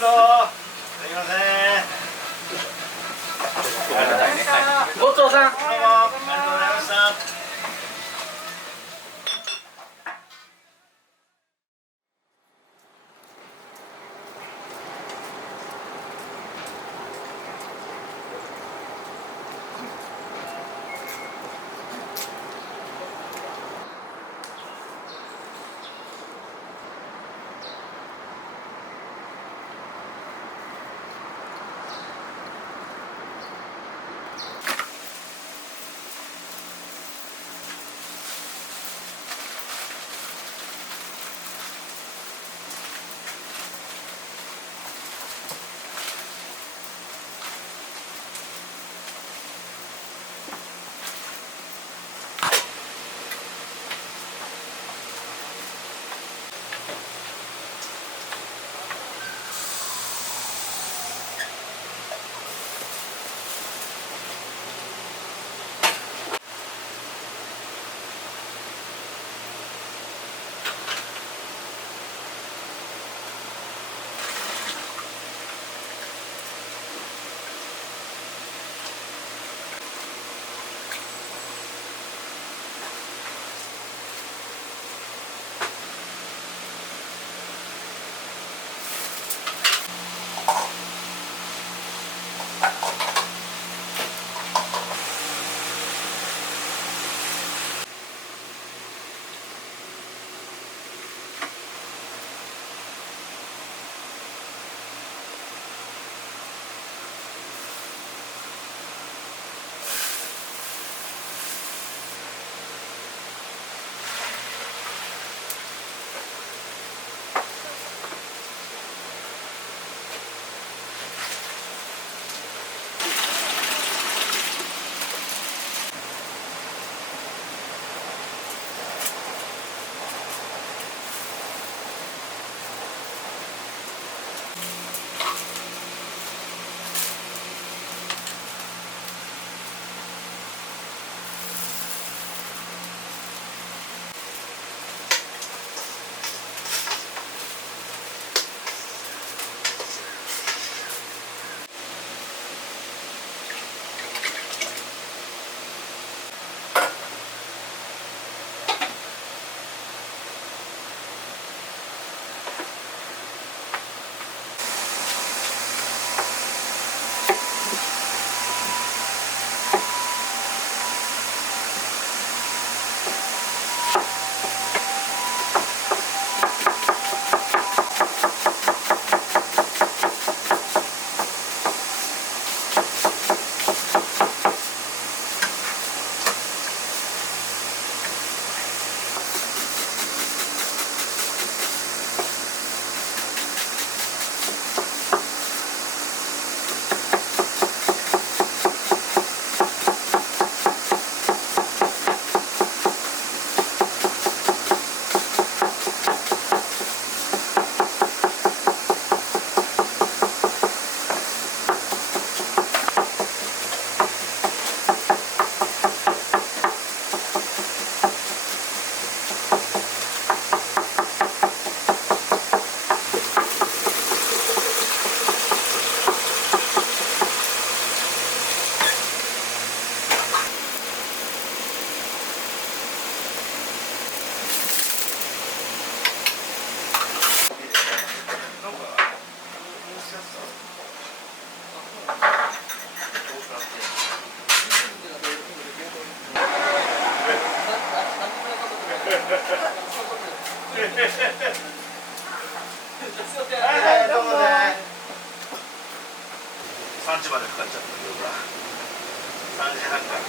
どう。すみません。ごちそうさん。どうもありがとうございました。はいはい、どうもね。3時までかかっちゃったけど、ほら。3時半から。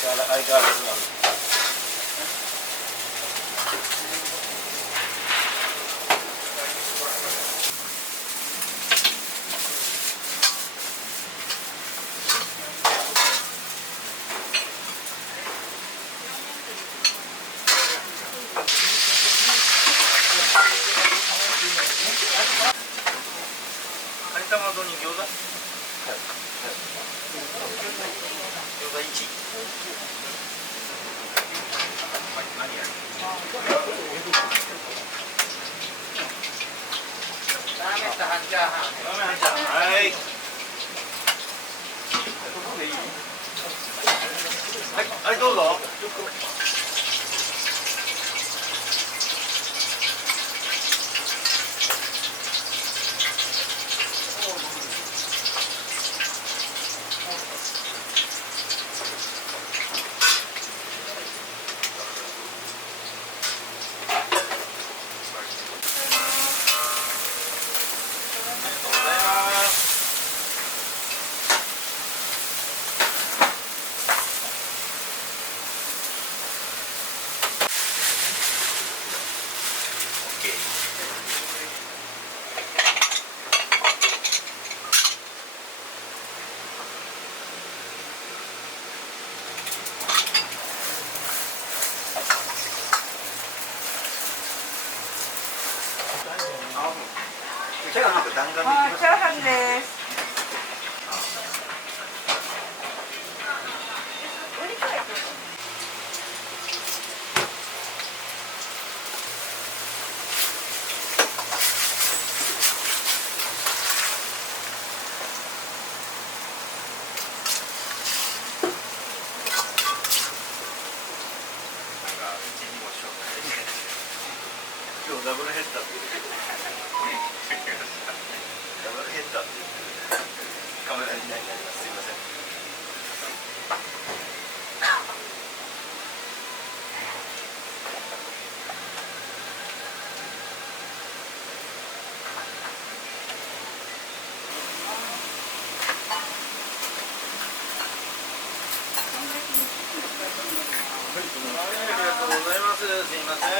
変わらずなんで。カニ玉丼に餃子？はい。餃子1。何やる？ラーメンと半チャーハン。ラーメン半チャーハン。はい。はい、はい、どうぞ。チャーハンと弾丸でいきます。チャーハンです。今日ダブルヘッダーって言うけどダブルヘッダーって言ってカメラにないになります。すいません。ありがとうございます。すいません。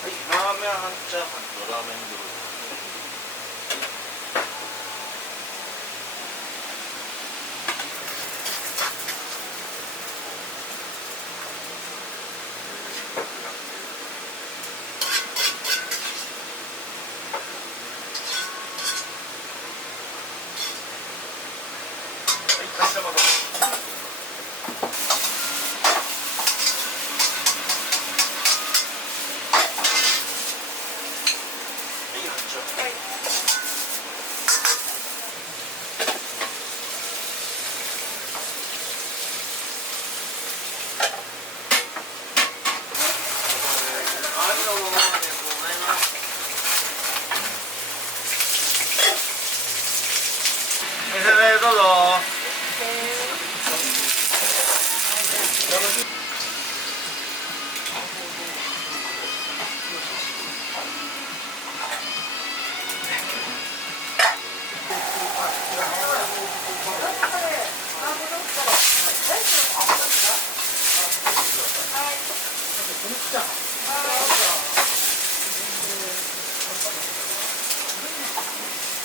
はい、ラーメン半チャーハンとラーメン餃子。はい、かし玉丼。どうぞ。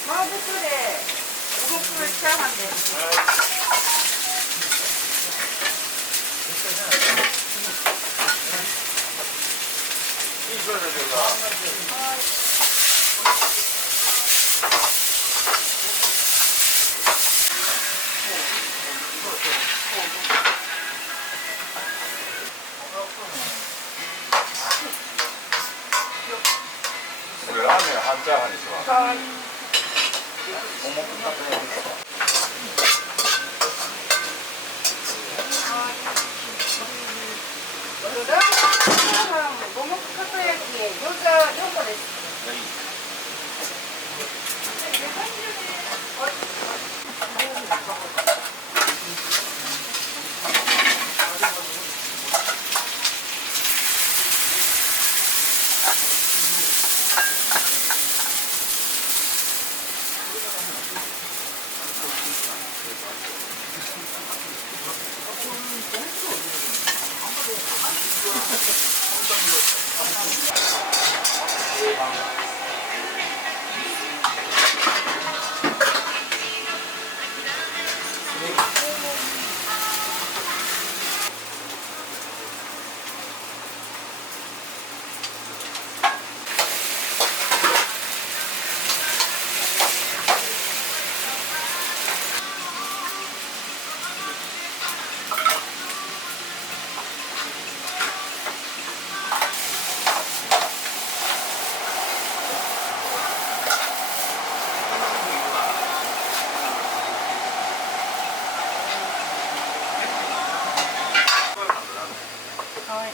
マーブクレー、動くチャーハンです。ラーメン半チャーハンにします。はい。重くなってないですか。ラーメンチャーハン、五目かた焼き、餃子4個です。はい。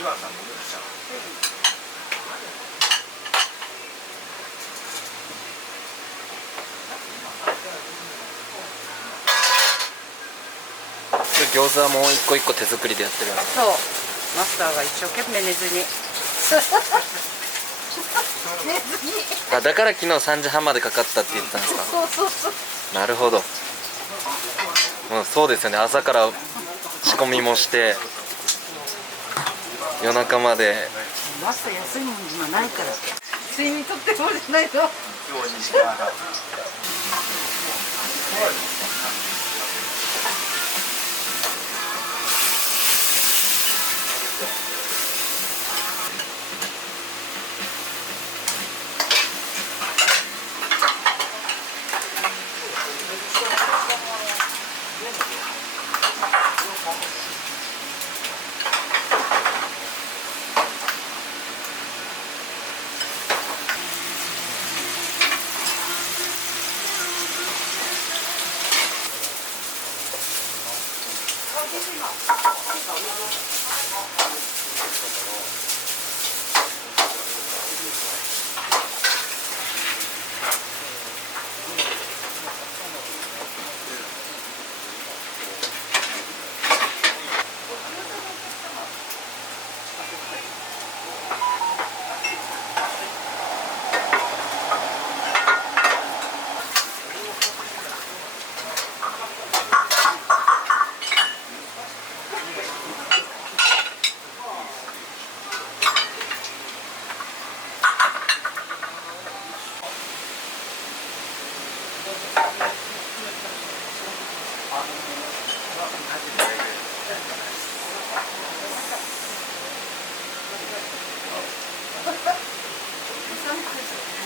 2番さんもいらっしゃる。餃子はもう一個一個手作りでやってるんです。そう。マスターが一生懸命寝ずに。寝ずに。あ、だから昨日3時半までかかったって言ってたんですか。そうそうそう。なるほど。もうそうですよね、朝から仕込みもして夜中まで。マスター休みも今ないから。睡眠とってもじゃないと。今日2時間半。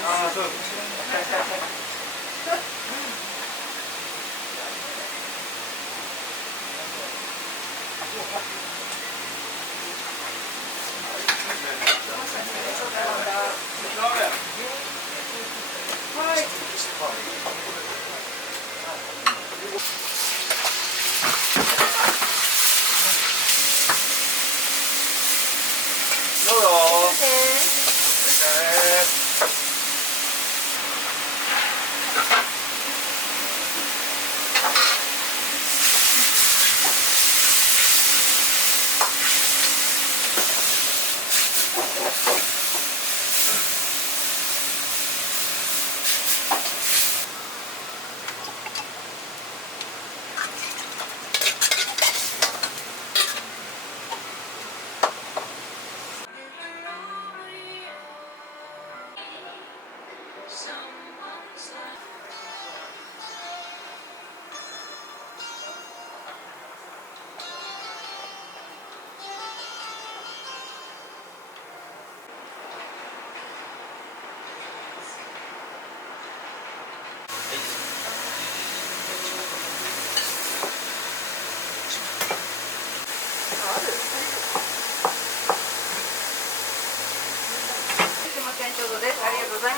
ああ、そうです。はい。どうぞ。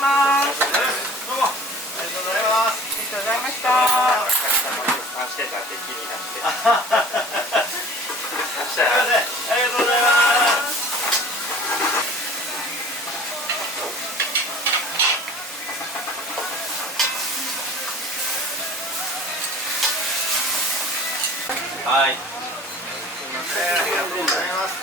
ます。どうもありがとうございます。ありがとうございました。してたって気になってすいません、ありがとうございます。はい。すみません、ありがとうございます。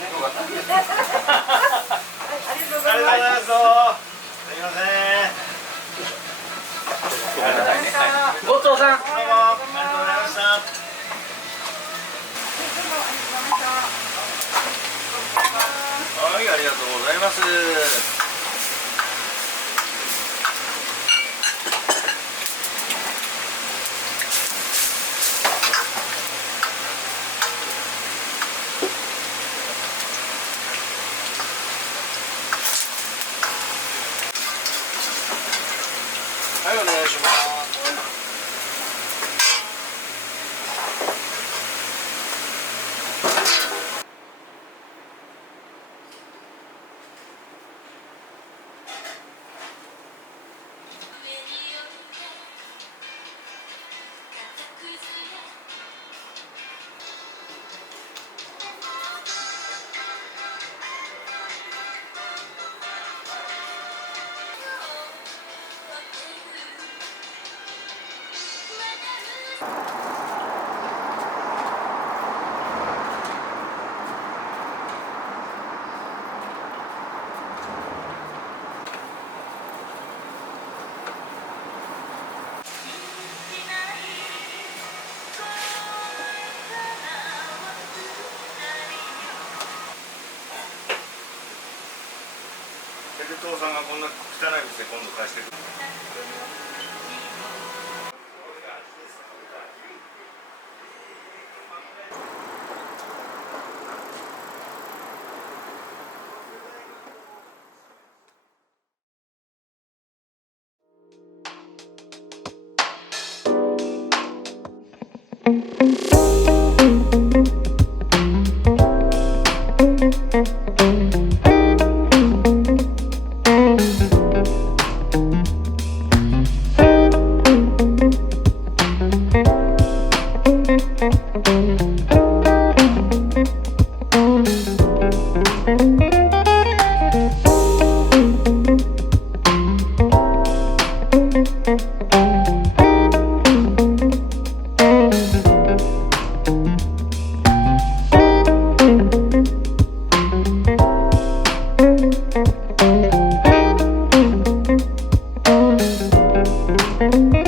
よかったですね。ありがとうございます。すみません。ごめんなさいね。ごちそうさん。どうもありがとうございました。はい、ありがとうございます。はい、お願いします。父さんがこんな汚い店今度貸してくる。Thank you.